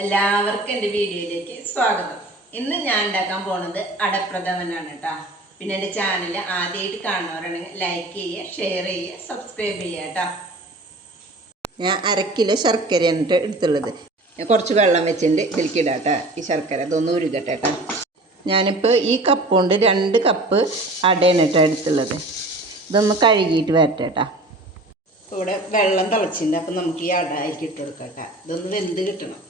എല്ലാവർക്കും എന്റെ വീഡിയോയിലേക്ക് സ്വാഗതം. ഇന്ന് ഞാൻ ഉണ്ടാക്കാൻ പോണത് അടപ്രഥമനാണ് കേട്ടോ പിന്നെ എന്റെ ചാനൽ ആദ്യമായിട്ട് കാണുന്നവരാണെങ്കിൽ ലൈക്ക് ചെയ്യുക ഷെയർ ചെയ്യുക സബ്സ്ക്രൈബ് ചെയ്യുക കേട്ടോ ഞാൻ അര കിലോ ശർക്കരയാണ് ട്ടോ എടുത്തുള്ളത്. കുറച്ച് വെള്ളം വെച്ചിട്ട് ഇതിലേക്ക് ഇടാം കേട്ടോ ഈ ശർക്കര ഇതൊന്ന് ഉരുകട്ടെ കേട്ടോ ഞാനിപ്പോൾ ഈ കപ്പ് കൊണ്ട് രണ്ട് കപ്പ് അടയാണ് കേട്ടോ എടുത്തുള്ളത്. ഇതൊന്ന് കഴുകിയിട്ട് വരട്ടെ കേട്ടോ ഇവിടെ വെള്ളം തിളച്ചിട്ടുണ്ട് അപ്പം നമുക്ക് ഈ അട ഇട്ട് കൊടുക്കാം കേട്ടോ ഇതൊന്ന് വെന്ത് കിട്ടണം.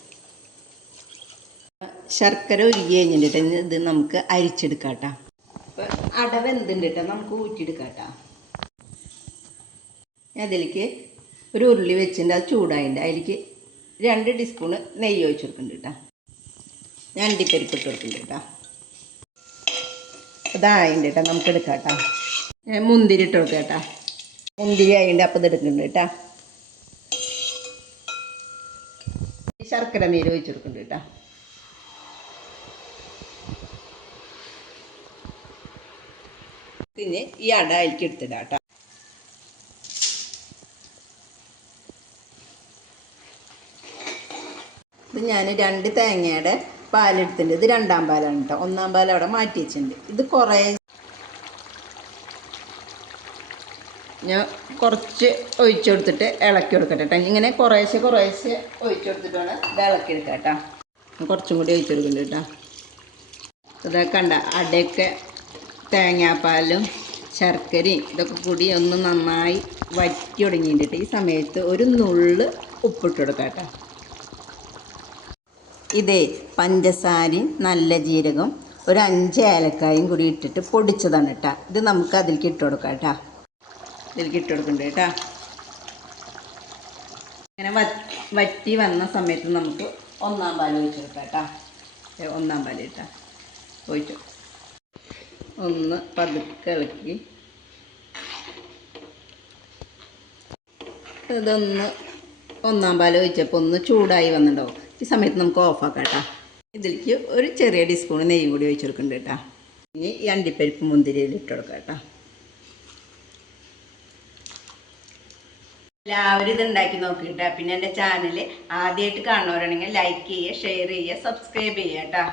ശർക്കര ഉരുകി കഴിഞ്ഞിട്ട് ഇത് നമുക്ക് അരിച്ചെടുക്കാം കേട്ടോ അപ്പം അട വെന്തുണ്ട് നമുക്ക് ഊറ്റിയെടുക്കാം കേട്ടോ അതിലേക്ക് ഒരു ഉരുളി വെച്ചിട്ടുണ്ട് അത് ചൂടായിട്ടുണ്ട് അതിലേക്ക് രണ്ട് ടീസ്പൂണ് നെയ്യ് ഒഴിച്ചു കൊടുക്കുന്നുണ്ട് കേട്ടോ ഞാൻ അണ്ടിപ്പരിപ്പ് ഇട്ട് കൊടുക്കുന്നുണ്ട് കേട്ടോ അതായിണ്ട് കേട്ടോ നമുക്ക് എടുക്കാം കേട്ടോ ഞാൻ മുന്തിരി ഇട്ട് കൊടുക്കാം കേട്ടോ മുന്തിരി ആയിണ്ട്. അപ്പം എടുക്കുന്നുണ്ട് കേട്ടോ ശർക്കര നീര് ഒഴിച്ചു കൊടുക്കുന്നുണ്ട് കേട്ടോ പിന്നെ ഈ അട അതിലേക്ക് എടുത്തിടാം ഇത് ഞാൻ രണ്ട് തേങ്ങയുടെ പാലെടുത്തിട്ടുണ്ട്. ഇത് രണ്ടാം പാലാണ് കേട്ടോ ഒന്നാം പാൽ അവിടെ മാറ്റി വെച്ചിട്ടുണ്ട്. ഇത് കുറേ ഞാൻ കുറച്ച് ഒഴിച്ചു കൊടുത്തിട്ട് ഇളക്കി കൊടുക്കട്ടെ കേട്ടോ ഇങ്ങനെ കുറേശ്ശെ കുറേശ്ശെ ഒഴിച്ചു ഇത് ഇളക്കി എടുക്കാം കേട്ടോ കുറച്ചും കൂടി ഒഴിച്ചു കൊടുക്കുന്നുണ്ട് കേട്ടോ ഇതൊക്കെ കണ്ട അടയൊക്കെ തേങ്ങാപ്പാലും ശർക്കരയും ഇതൊക്കെ കൂടി ഒന്ന് നന്നായി വറ്റി തുടങ്ങിയിട്ട് ഈ സമയത്ത് ഒരു നുള്ള് ഉപ്പിട്ട് കൊടുക്കാം കേട്ടോ. ഇതേ പഞ്ചസാരയും നല്ല ജീരകം ഒരു അഞ്ച് ഏലക്കായും കൂടി ഇട്ടിട്ട് പൊടിച്ചതാണ് കേട്ടോ. ഇത് നമുക്ക് അതിലേക്ക് ഇട്ട് കൊടുക്കാം കേട്ടോ. ഇതിലേക്ക് ഇട്ട് കൊടുക്കണ്ട കേട്ടോ. ഇങ്ങനെ വറ്റി വന്ന സമയത്ത് നമുക്ക് ഒന്നാം പാൽ ഒഴിച്ചെടുക്കാം കേട്ടോ. ഒന്നാം പാൽ കേട്ടോ. ഒഴിച്ചു. ഒന്ന് പതുക്കെ ഇളക്കി. ഇതൊന്ന് ഒന്നാം പാൽ ഒഴിച്ചപ്പോൾ ഒന്ന് ചൂടായി വന്നിട്ടുണ്ടാവും ഈ സമയത്ത് നമുക്ക് ഓഫാക്കാം കേട്ടോ. ഇതിലേക്ക് ഒരു ചെറിയ ടീസ്പൂൺ നെയ്യ് കൂടി ഒഴിച്ചു കൊടുക്കുന്നുണ്ട് കേട്ടോ. ഇനി ഈ അണ്ടിപ്പരിപ്പ് മുന്തിരിയിൽ ഇട്ട് കൊടുക്കാം കേട്ടോ. എല്ലാവരും ഇത് ഉണ്ടാക്കി നോക്കിയിട്ടാ പിന്നെ എന്റെ ചാനൽ ആദ്യമായിട്ട് കാണുന്നവരാണെങ്കിൽ ലൈക്ക് ചെയ്യുക ഷെയർ ചെയ്യുക സബ്സ്ക്രൈബ് ചെയ്യുക കേട്ടോ.